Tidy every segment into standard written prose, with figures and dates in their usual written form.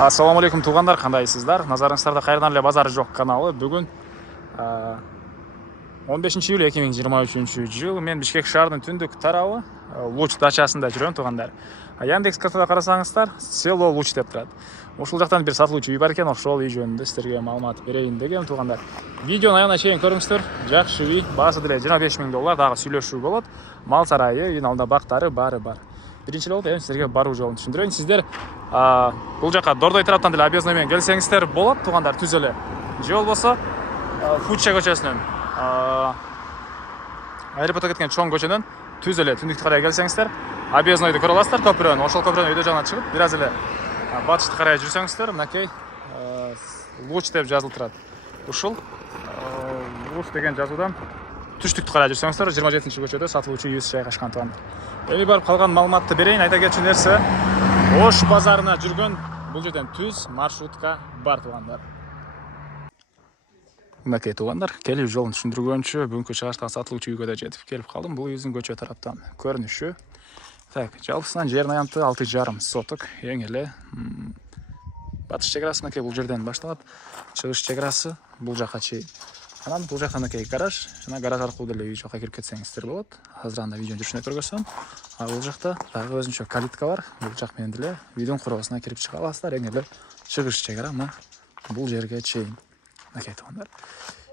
Ассаламу алейкум туғандар, қандайсыздар? Назарыңыздарда қайырдан эле базары жоқ каналы. Бүгін 15 июль 2023 жыл. Мен Бишкек шаарынын түндүк тарабы Луч дачасында жүрөм туғандар. Яндекс картада қарасаңыздар, село Луч деп турат. Ошол жактан бир сатылуучу үй бар экен, ошол үй жөнүндө сиздерге маалымат берейин дегем туғандар. Видеону аягына чейин көрүңүздөр. Жакшы үй, баасы деле $25,000, дагы сүйлөшүү болот. Мал сарайы, үйдүн алдында бактары баары бар. Биринчи болуп, сиздерге баруу жолун түшүндүрөйүн. Сиздер бул жака Дордой тараптан деле объездной менен келсеңиздер болот туғандар, түз эле. Же болбосо Фучча көчөсүнөн аэропортко кеткен чоң көчөнөн түз эле түндүктү карай келсеңиздер, объезднойду көрө аласыздар, көпүрөнү. Ошол көпүрөнүн өйдө жагына чыгып, бир аз эле батышты карай жүрсөңүздөр, мынакей Луч деп жазылып турат. Ушул Луч деген жазуудан түштүктү карай жүрсөңүздөр, 27-көчөдө сатылуучу үйүбүз жайгашкан тугандар. Эми барып калган маалыматты берейин. Айта кетчү нерсе, Ош базарына жүргөн бул жерден түз маршрутка бар тугандар. Мынакей тугандар, келүү жолун түшүндүргөнчү бүгүнкү чыгыштагы сатылуучу үйгө да жетип келип калдым. Бул үйдүн көчө тараптан көрүнүшү. Так, жалпысынан жердин аянты 6,5 соток. Эң эле батыш чек арасы мынакей бул жерден башталат. Чыгыш чек арасы бул жака чейин. Анан бул жакта мынакей гараж, жана гараж аркылуу деле үй жакка кирип кетсеңиздер болот. Азыр анда видеонун жүрүшүндө көргөзсөм. Бул жакта дагы өзүнчө калитка бар. Бул жак менен деле үйдүн короосуна кирип чыга аласыздар. Эң эле чыгыш чек ара мына бул жерге чейин. Мынакей тугандар.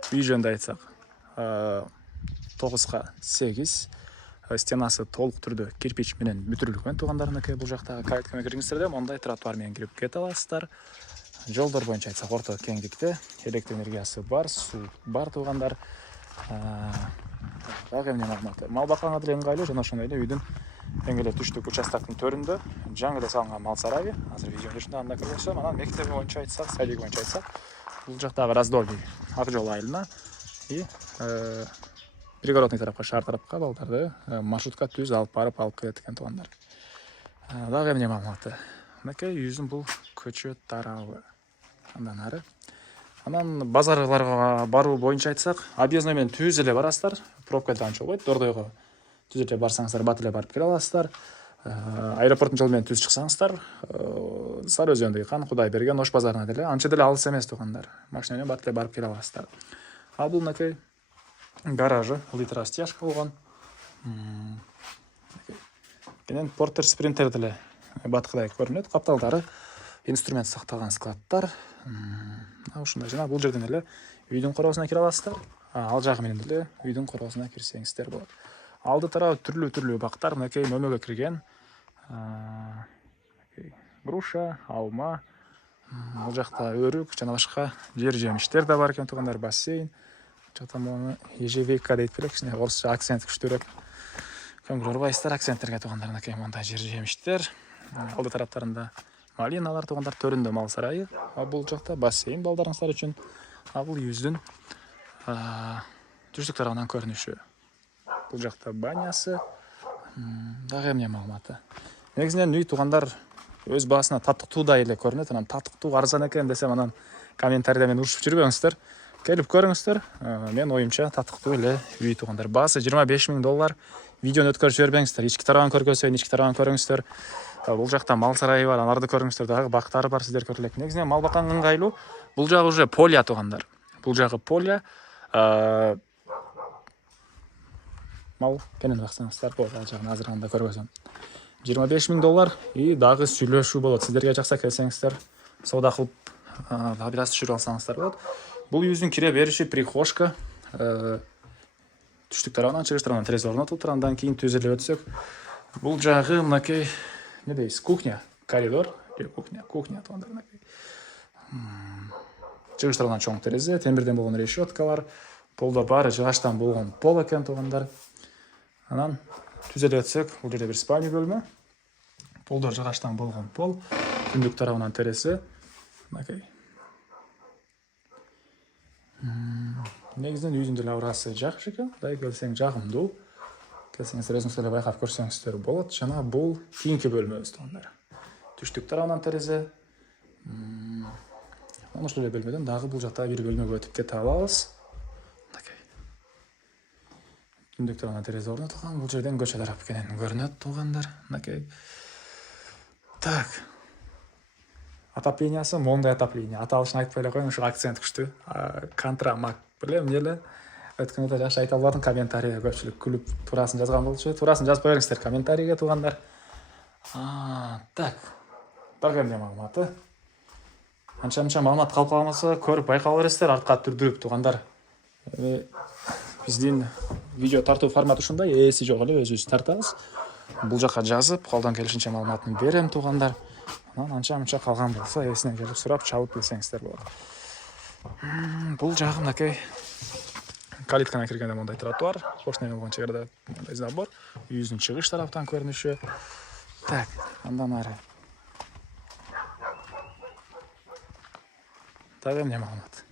Үй жөнүндө айтсак, 9/8. Стенасы толук түрдө кирпич менен бүтүрүлгөн тугандар. Мынакей бул жакта калиткага киргиңиздер да мондай тротуар менен кирип кете аласыздар. Жолдор боюнча айтсак, орто кеңдикте, электр энергиясы бар, суу бар тугандар. Дагы эмне маалыматы? Мал бакканга деле ыңгайлуу, жана ошондой эле үйдүн эң эле түштүк участоктун төрүндө жаңы эле салынган мал сарайы. Азыр видеонун жүрүшүндө анда көргөзсөм. Анан мектеби боюнча айтсак, садик боюнча айтсак, бул жактагы раздольный ак жол айылына и пригородный тарапка, шаар тарапка балдарды маршрутка түз алып барып алып келет экен тугандар. Дагы эмне маалыматы? Мынакей үйүбүздүн бул көчө тарабы. Андан ары. Анан базарларга баруу боюнча айтсак, объездной менен түз эле барасыздар. Пробка да анча болбойт. Дордойго түз эле барсаңыздар, бат эле барып келе аласыздар. Аэропорттун жолу менен түз чыксаңыздар, Сары Өзөндөгү Кан Кудайберген Ош базарына деле анча деле алыс эмес тугандар. Машина менен бат эле барып келе аласыздар. Бул мынакей гаражы, электростяжка болгон. Менен Портер Спринтер деле баткыдай көрүнөт. Капталдары, инструмент сакталган складтар. Ушундай жана бул жерден эле үйдүн короосуна кире аласыздар. Ал жагы менен деле үйдүн короосуна кирсеңиздер болот. Алды тарабы түрлүү бактар, мынакей мөмөгө кирген. Груша, алма, бул жакта өрүк жана башка жер жемиштер да бар экен тугандар, бассейн. Жакта мону ежевика дейт беле, кичине орусча акцент күчтүүрөөк. Көңүл урбайсыздар акценттерге тугандар, мынакей мондай жер жемиштер. Алды тараптарында малиналар тугандар, төрүндө мал сарайы. Бул жакта бассейн балдарыңыздар үчүн. Бул үйүбүздүн түштүк тарабынан көрүнүшү. Бул жакта банясы. Дагы эмне маалыматы? Негизинен үй тугандар өз баасына татыктуудай эле көрүнөт. Анан татыктуу арзан экен десем, анан комментарийде мен урушуп жүрбөңүздөр. Келип көрүңүздөр. Мен оюмча татыктуу эле үй тугандар. Баасы $25,000. Видеону өткөрүп жибербеңиздер. Ички тарабын көргөзөйүн, ички тарабын көрүңүздөр. Бул жакта мал сарайы бар, аларды көрүңүздөр, дагы бактары бар, сиздер көрө элек. Негизинен мал бакканга ыңгайлуу. Бул жагы уже полия тугандар. Бул жагы полия. Мал кенен баксаңыздар болот, ал жагын азыр анда көргөзөм. $25,000 и дагы сүйлөшүү болот. Сиздерге жакса келсеңиздер, соода кылып, дагы бир аз түшүрүп алсаңыздар болот. Бул үйүбүздүн кире бериши прихожка. Түштүк тарабынан, чыгыш тарабынан терезе орнотулуп турат. Андан кийин түз эле өтсөк, бул жагы мынакей не дейсиз? Кухня, коридор, кухня тугандар мынакей. Чыгыш тарабынан чоң терезе, темирден болгон решетка бар. Полдо баары жыгачтан болгон пол экен тугандар. Анан түз эле өтсөк, бул жерде бир спальня бөлмө. Полдор жыгачтан болгон пол, түндүк тарабынан терезе. Мынакей. Негизинен үйдүн деле абрасы жакшы экен. Кудай келсең жагымдуу. Келсеңиздер өзүңүздөр эле байкап көрсөңүздөр болот. Жана бул кийинки бөлмөбүз тугандар. Түштүк тарабынан терезе. Ошол эле бөлмөдөн дагы бул жакта бир бөлмөгө өтүп кете алабыз. Түндүк тарабынан терезе орнотулган. Бул жерден көчө тарап кенен көрүнөт тугандар. Мынакей. Так. отоплениясы мондай отопление. Аталышын айтып эле коеюн, ушу акцент күчтүү. Контрамак билем эле. Өткөндө жакшы айта албадым, комментарийге көпчүлүк күлүп туурасын жазган болчу. Туурасын жазып коюңуздар комментарийге туугандар. Так. Дагы эмне маалыматы? Анча-мынча маалымат калып калмаса, көрүп байкап бересиздер, артка түрдүрүп туугандар. Биздин видео тартуу форматы ушундай, ээси жок эле өзүбүз тартабыз. Бул жака жазып, колдон келишинче маалыматын берем туугандар. Анан анча-мынча калган болсо, эсине келип сурап, чабып билсеңиздер болот. Бул жагы мынакей калиткана киргенде мондай тротуар, кошуна болгон чегерде мондай забор, үйүбүздүн чыгыш тараптан көрүнүшү. Так, андан ары. Дагы эмне маалымат?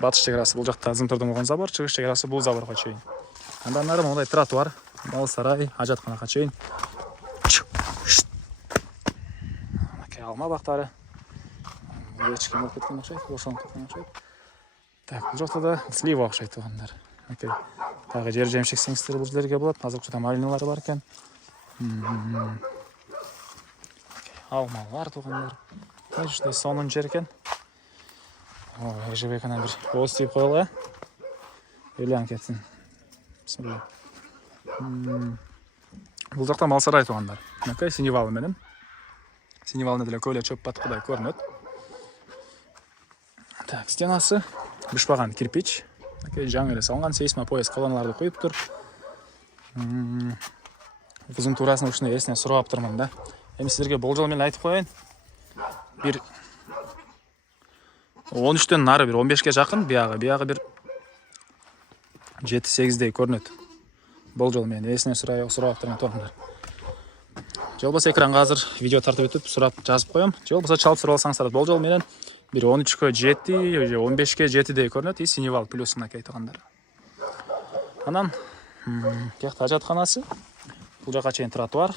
Батыш чегерасы бул жакта зымтырдын болгон забор, чыгыш чегерасы бул заборго чейин. Андан ары мондай тротуар, мал сарай, ажатканага чейин. Мынакей алма бактары. Ички болуп кеткен окшойт, бошонуп кеткен окшойт. Так, бул жакта да слива окшойт туугандар. Мынакей дагы жер жемшик сиңиштер бул жерге болот. Азыр учурда малиналар бар экен. Алмалар туугандар. Ушундай сонун жер экен. Ежебеканан бир ооз тийип коелу. Элең кетсин. Бисмилла. Бул жакта мал сарай туугандар. Мынакей синевалы менен. Синевалына деле көйлө чөп баткыдай көрүнөт. Так, стенасы бышпаган кирпич. Мынакей жаңы эле салынган, сейсмопояс колоналарды коюптур. Узун туурасын ушуну эсине сурап турмун да. Эми силерге болжол менен айтып коеюн. Бир 13төн нары бир 15ке жакын, биягы бир 7-8дей көрүнөт. Болжол менен эсине сурап турмун туугандар. Же болбосо экранга азыр видео тартып өтүп сурап жазып коем. Же болбосо чалып сурап алсаңыздар болжол менен бир 13кө 7 же 15ке 7дей көрүнөт. Синевал плюс мынакей туугандар. Анан тиякта ажатканасы. Бул жака чейин тротуар.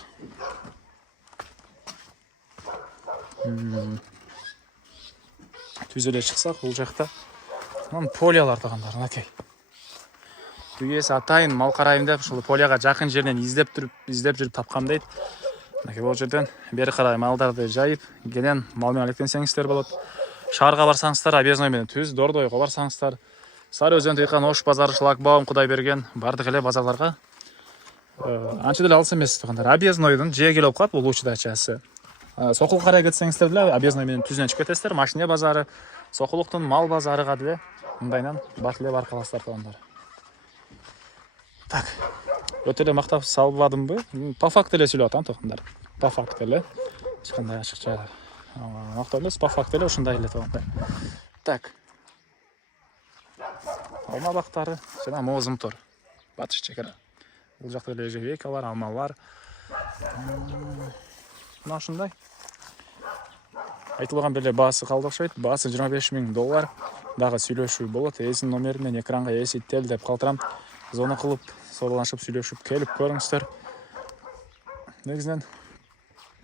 Түзөлө чыксак, бул жакта анан полиялар туугандар, мынакей. Түгesi атайын мал карайым деп, ушул полияга жакын жерден издеп жүрүп тапкам дейт. Мынакей бул жерден бери карай малдарды жайып, кенен мал менен алектенсеңиздер болот. Шаарга барсаңыздар, Объездной менен түз, Дордойго барсаңыздар, Сары Өзөн тыйкан Ош базары, Шлагбаум, Кудайберген, бардык эле базарларга анча деле алыс эмес туугандар. Объезднойдун жээги болуп калат, бул учу дачасы. Сокулукка карай кетсеңиздер деле Объездной менен түздөн чыгып кетесиздер. Машина базары, Сокулуктун мал базарыга деле мындайынан бат эле бар каласыздар туугандар. Так. Өтө эле мактап салбадымбы? По факту эле сүйлөп атам туугандар. По факту эле. Эч кандай ачыкча мактап эмес, по факту эле ушундай эле туугандар. Так. Алма бактары жана Мозумтор. Батыш чегара. Бул жакта эле ежевика бар, алмалар. Мына ушундай. Айтылган беле баасы калды окшойт. Баасы $25,000. Дагы сүйлөшүү болот. Эсин номеринен экранга эси тел деп калтырам. Звонок кылып, соолашып, сүйлөшүп келип көрүңүздөр. Негизинен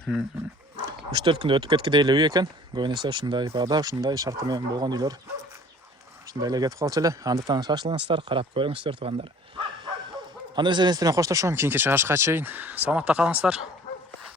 3-4 күндө өтүп кеткидей эле үй экен. Көбүнесе ушундай баада, ушундай шарты менен болгон үйлөр ушундай эле кетип калчу эле. Андыктан шашылыңыздар, карап көрүңүздөр туугандар. Анда сиздер менен коштошом. Кийинки чыгышка чейин саламатта калыңыздар.